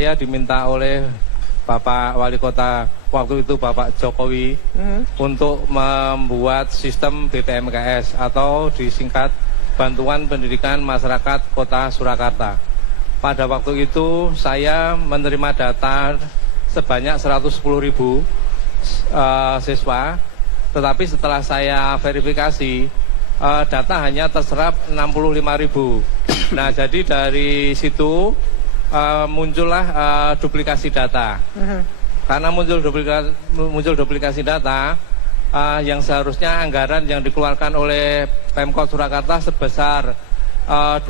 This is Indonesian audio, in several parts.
Saya diminta oleh Bapak Wali Kota waktu itu, Bapak Jokowi, untuk membuat sistem BPMKS atau disingkat Bantuan Pendidikan Masyarakat Kota Surakarta. Pada waktu itu saya menerima data sebanyak 110.000 siswa, tetapi setelah saya verifikasi data hanya terserap 65.000. Nah, jadi dari situ muncullah duplikasi data. Karena muncul duplikasi data, yang seharusnya anggaran yang dikeluarkan oleh Pemkot Surakarta sebesar 23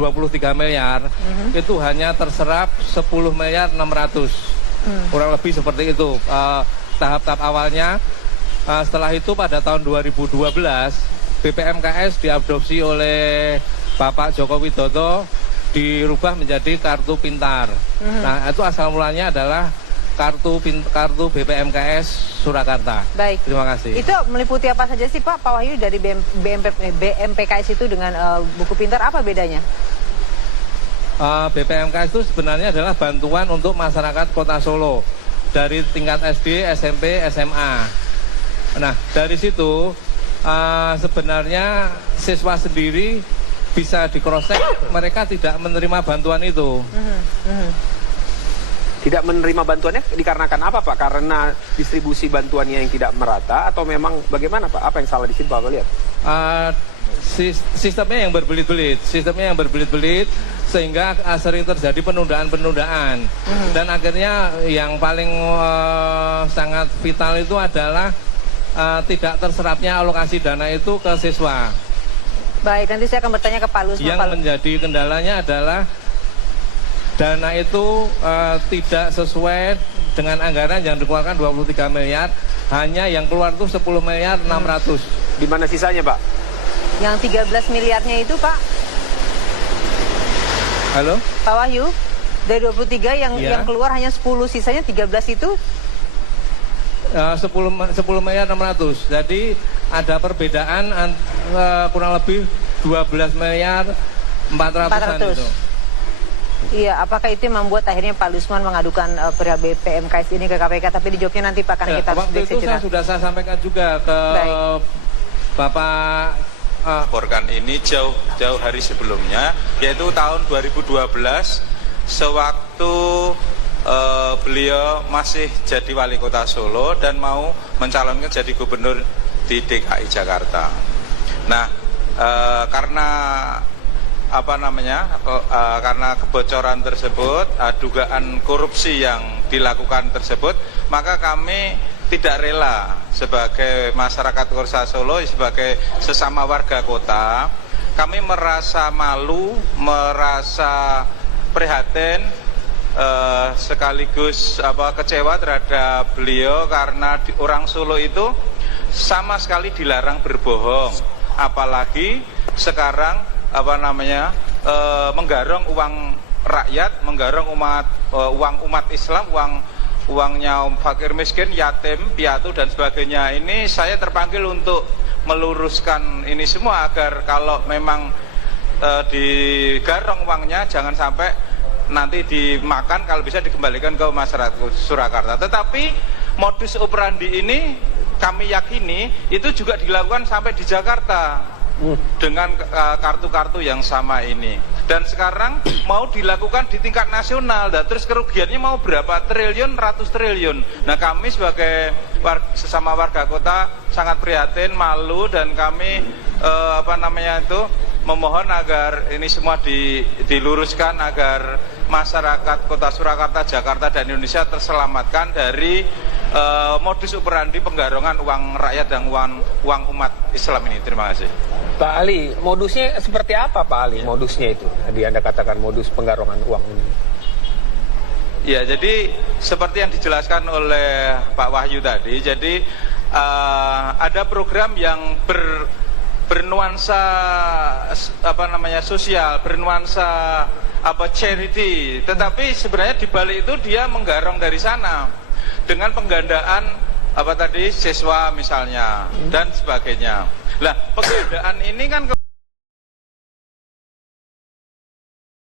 miliar, itu hanya terserap 10 miliar 600. Kurang lebih seperti itu tahap-tahap awalnya. Setelah itu pada tahun 2012 BPMKS diadopsi oleh Bapak Joko Widodo, dirubah menjadi kartu pintar. Nah, itu asal mulanya adalah kartu BPMKS Surakarta. Baik. Terima kasih. Itu meliputi apa saja sih Pak Wahyu dari BMPKS itu dengan buku pintar, apa bedanya? BPMKS itu sebenarnya adalah bantuan untuk masyarakat Kota Solo dari tingkat SD, SMP, SMA. Nah, dari situ sebenarnya siswa sendiri bisa di-cross-check, mereka tidak menerima bantuan itu. Tidak menerima bantuannya dikarenakan apa Pak? Karena distribusi bantuannya yang tidak merata atau memang bagaimana Pak? Apa yang salah di sini Pak lihat? Sistemnya yang berbelit-belit, sehingga sering terjadi penundaan-penundaan. Dan akhirnya yang paling sangat vital itu adalah tidak terserapnya alokasi dana itu ke siswa. Baik, nanti saya akan bertanya ke Pak Lusman. Yang menjadi kendalanya adalah dana itu tidak sesuai dengan anggaran yang dikeluarkan 23 miliar, hanya yang keluar itu 10 miliar 600. Di mana sisanya Pak? Yang 13 miliarnya itu Pak? Halo? Pak Wahyu, dari 23 yang keluar hanya 10, sisanya 13 itu? 10 miliar 600. Jadi ada perbedaan kurang lebih 12 miliar 400-an itu. Iya, apakah itu yang membuat akhirnya Pak Lusman mengadukan perihal BPMKS ini ke KPK? Tapi dijawabnya nanti Pak, karena kita harus break sejenak. Sudah saya sampaikan juga ke Bapak. Laporkan ini jauh hari sebelumnya, yaitu tahun 2012, sewaktu beliau masih jadi wali kota Solo dan mau mencalonkan jadi gubernur di DKI Jakarta. Nah, karena karena kebocoran tersebut, dugaan korupsi yang dilakukan tersebut, maka kami tidak rela sebagai masyarakat Kota Solo, sebagai sesama warga kota, kami merasa malu, merasa prihatin, sekaligus kecewa terhadap beliau karena orang Solo itu sama sekali dilarang berbohong, apalagi sekarang menggarong uang rakyat, menggarong uang umat Islam, uangnya fakir miskin, yatim, piatu dan sebagainya. Ini saya terpanggil untuk meluruskan ini semua agar kalau memang digarong uangnya jangan sampai nanti dimakan, kalau bisa dikembalikan ke masyarakat Surakarta. Tetapi modus operandi ini kami yakini itu juga dilakukan sampai di Jakarta dengan kartu-kartu yang sama ini. Dan sekarang mau dilakukan di tingkat nasional, dan terus kerugiannya mau berapa triliun, ratus triliun. Nah, kami sebagai sesama warga kota sangat prihatin, malu, dan kami memohon agar ini semua diluruskan agar masyarakat Kota Surakarta, Jakarta dan Indonesia terselamatkan dari modus operandi penggarongan uang rakyat dan uang umat Islam ini. Terima kasih. Pak Ali, modusnya seperti apa Pak Ali? Modusnya itu tadi Anda katakan modus penggarongan uang ini. Ya, jadi seperti yang dijelaskan oleh Pak Wahyu tadi, jadi ada program yang bernuansa sosial, bernuansa charity, tetapi sebenarnya di balik itu dia menggarong dari sana dengan penggandaan siswa misalnya dan sebagainya. Lah, penggandaan ini kan